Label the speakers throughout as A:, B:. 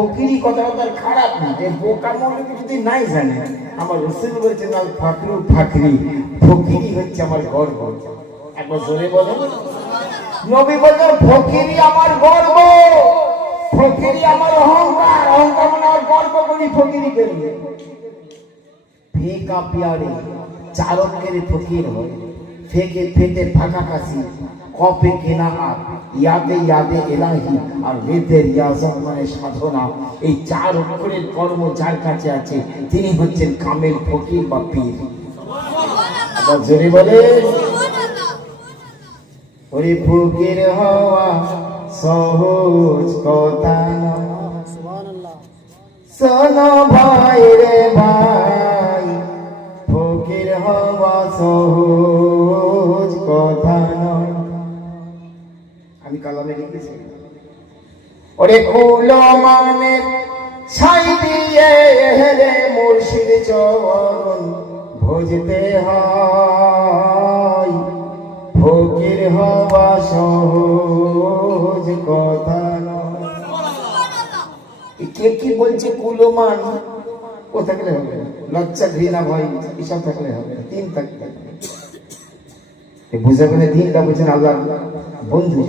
A: ফকিরি কথাটা তার খারাপ না। যে বোকা মৌলবী যদি নাই জানে, আমার রসুল বলছেন, আল ফাকরু ফাকরি, ফকিরি হচ্ছে আমার গর্ব। একবার জোরে বলেন। নবী বললেন, ফকিরি আমার গর্ব, ফকিরি আমার অহংকার অহংকার মানে আমার গর্ব করি ফকিরি করি ফেকা পিয়ারে চারকের ফকির হয়। ফেকে, ফেটে ফাঁকা কাশি, কপে কেনা আর ইয়াদে ইয়াদে এলাহি, আর বেদের ইয়াজম মানে সাধনা। এই চার অক্ষরের কর্ম যার কাছে আছে, তিনি হচ্ছেন কামেল ফকির বা পীর। জোরে বলে, ওরে ফকির হওয়া সহজ কথা ভাই রে ভাই, ফকির হওয়া সহজ কালামে লিখেছি ওরে কুলো মানে ছাই দিয়ে রে মুর্শিদ চরণ ভজতে হয় ফকির হওয়া সহজ কথা কে কি বলছে কুলমান ও থাকলে হবে। লজ্জা ঘৃণা ভয় এসব থাকলে হবে। তিন থাকলে হবে। এ বুঝে গেলে তিনটা বলছেন আল্লাহ বন্ধু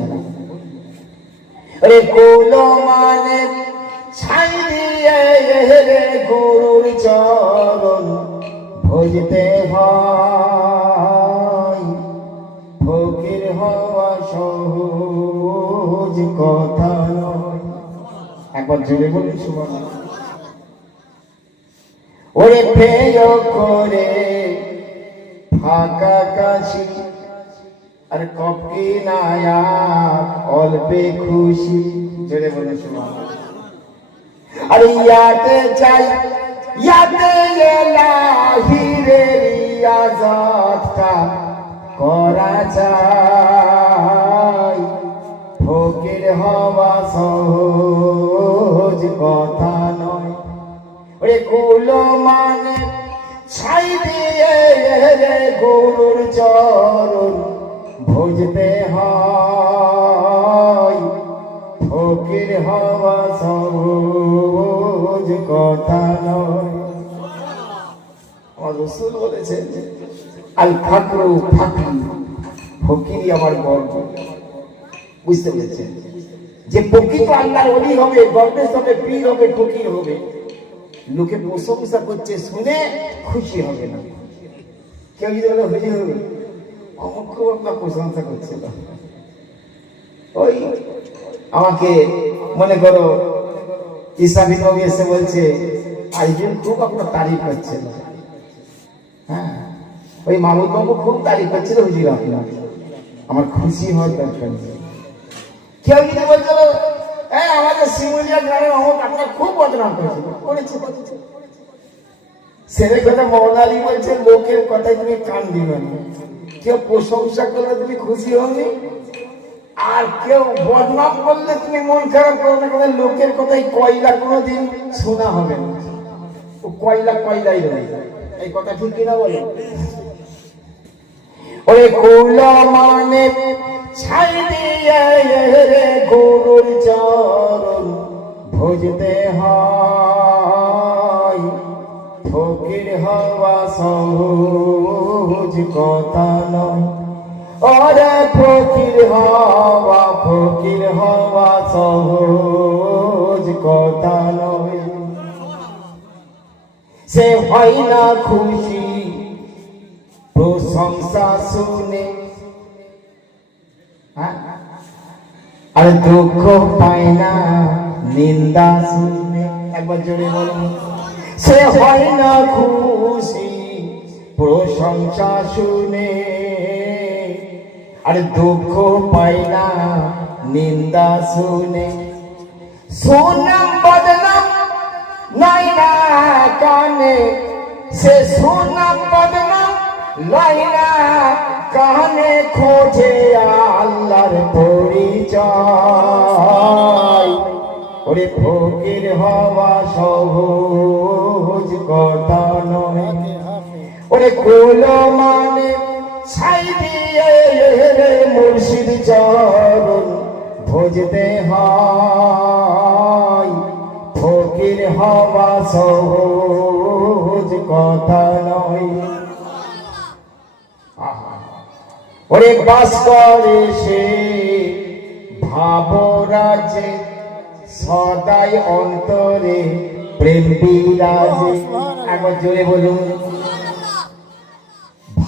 A: যারা আরে কুলমানে ছাই দিয়ে রে গুরুর চরণ ভজতে হয়। ফকির হওয়া সহজ কথা একবার জোরে বলুন সুমান ওরে পেয় করে ফাঁকা কাশি আর কপি নায়া, অল্পে খুশি। জোরে বলে আর ইয়াতে চাই ইয়াতে এলাহি রে রিয়াজতটা করা চাই ফকির হওয়া সহজ কথা নয়। ওরে কুলো মানে ছাই দিয়ে রে গরুর চরণ। ভুজতে হয়। ফকির হওয়া সহজ কথা নয়। বলেছেন আল ফাকরু ফাকরি। আমার গর্ব বুঝতে পেরেছেন? যে প্রকৃত আল্লাহর অলি হবে, গর্বের সঙ্গে পীর হবে, ফকির হবে। লোকে প্রশংসা করছে, শুনে খুশি হবে না। কেউ যদি বলে, হুজুর আমার আপনার প্রশংসা করছিল। ওই আমাকে মনে করো ইসাবি নবী এসে বলছে আইজুল খুব আপনার তারিফ করছিল হ্যাঁ ওই মামুদ বাবু খুব তারিফ করছিল হুজুর আপনার আমার খুশি হয় দরকার নেই। কেউ যদি বলছিল, এই, আমাদের শিমুলিয়া গ্রামের অমুক আপনার খুব বদনাম করেছিল। করেছে ছেলে কথা মৌলালি বলছে, লোকের কথায় তুমি কান দিবে না। কেউ প্রশংসা করলে তুমি খুশি হওনি? আর কেউ বদনাম করলে তুমি মন খারাপ করো না, কারণ লোকের কথাই কয়লা কোনোদিন শোনা হবে না। কয়লা কয়লাই রয়ে এই কথা ঠিক কিনা বলে? ওরে কৌলা মানে ছাই দিয়ে রে গরুর চরণ ভজতে হয়। ফকির হওয়া সহজ কথা নয়। ওরে ফকির হওয়া ফকির হওয়া সহজ কথা নয়। সে হয় না খুশি, প্রশংসা শুনে। হ্যাঁ? আর দুঃখ পায় না, নিন্দা শুনে। একবার জোরে বলুন। সে হয় না খুশি, প্রশংসা শুনে। আর দুঃখ পায় না, নিন্দা শুনে। সুনাম বদনাম নাই না কানে, সে সুনাম বদনাম লাই না কানে খোঁজে আল্লাহর পরিচয়। ওরে ফকির হওয়া সহজ কথা নয়। ওরে কোলো মানে ছাই দিয়ে মুর্শিদ চরণ ভজতে হয়। ফকির হওয়া সহজ কথা নয়। ওরে বাস করে সে ভাবরাজে সদাই অন্তরে প্রেম বিরাজে। একবার জোরে বলুন।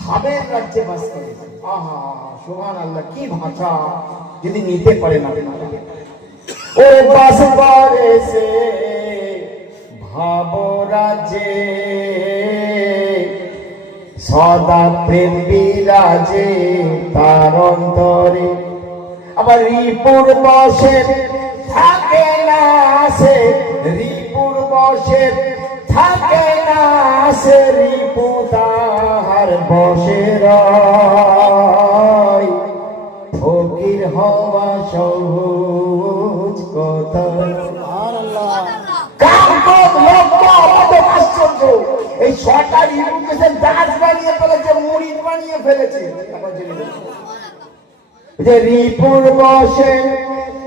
A: ভাবের রাজ্যে বাস করে। আহা সোহান আল্লাহ কি ভাষা। যদি নিতে পারে না ও বাস করে সে ভাব রাজে সদা প্রেম বিরাজে তার অন্তরে। আবার রিপুর বসে থাকে না সে রিপুর বসে থাকে না সে রিপু তাহার বসে ফকির হওয়া সহজ কথা। এই সরকার ইডুকেশন দাস বানিয়ে ফেলেছে মুড়িদ বানিয়ে ফেলেছে। যে রিপুর বসে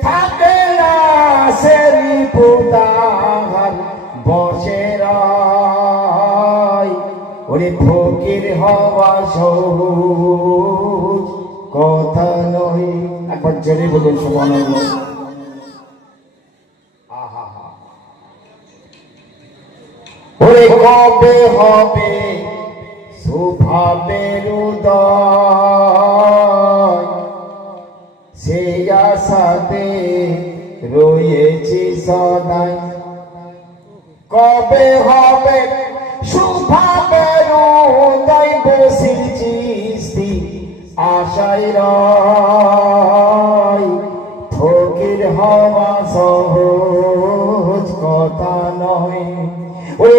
A: থাকে রিপু তাহার বসে ওরে ফকির হওয়া সহজ কথা নয়। একবার জেনে বলুন সমান ওরে কবে হবে? সুভাবের সদাই কবে হবে সুভাবের উদয় বসেছি আশায় রয়। ফকির হওয়া সহজ কথা নয়। ওই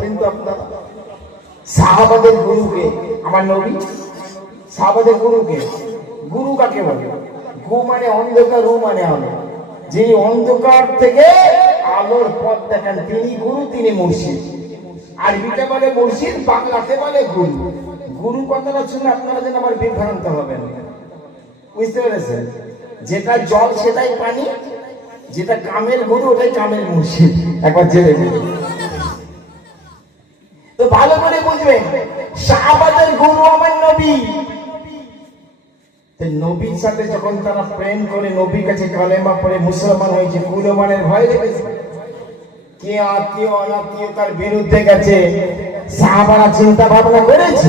A: বলেন তো আপনারা। সাহাবাদের গুরুকে, আমার নবী, সাহাবাদের গুরুকে, গুরু কাকে বলে? গু মানে অন্ধকার, রু মানে আলো। যে অন্ধকার থেকে আলোর পথ দেখান, তিনি গুরু, তিনি মুর্শিদ। আরবিতে বলে মুর্শিদ, বাংলাতে বলে গুরু। গুরু কথাটা শুনে আপনারা যেন আবার বিভ্রান্ত হবেন। বুঝতে পেরেছেন? যেটা জল, সেটাই পানি, যেটা কামের গুরু, ওটাই কামের মুর্শিদ। একবার জেনে নবীর সাথে যখন তারা প্রেম করে, নবীর কাছে কালেমা পড়ে, মুসলমান হয়েছে, কুলমানের ভয় লেগেছে কে আত্মীয় অনাত্মীয় তার বিরুদ্ধে গেছে? সাহাবারা চিন্তা ভাবনা করেছে।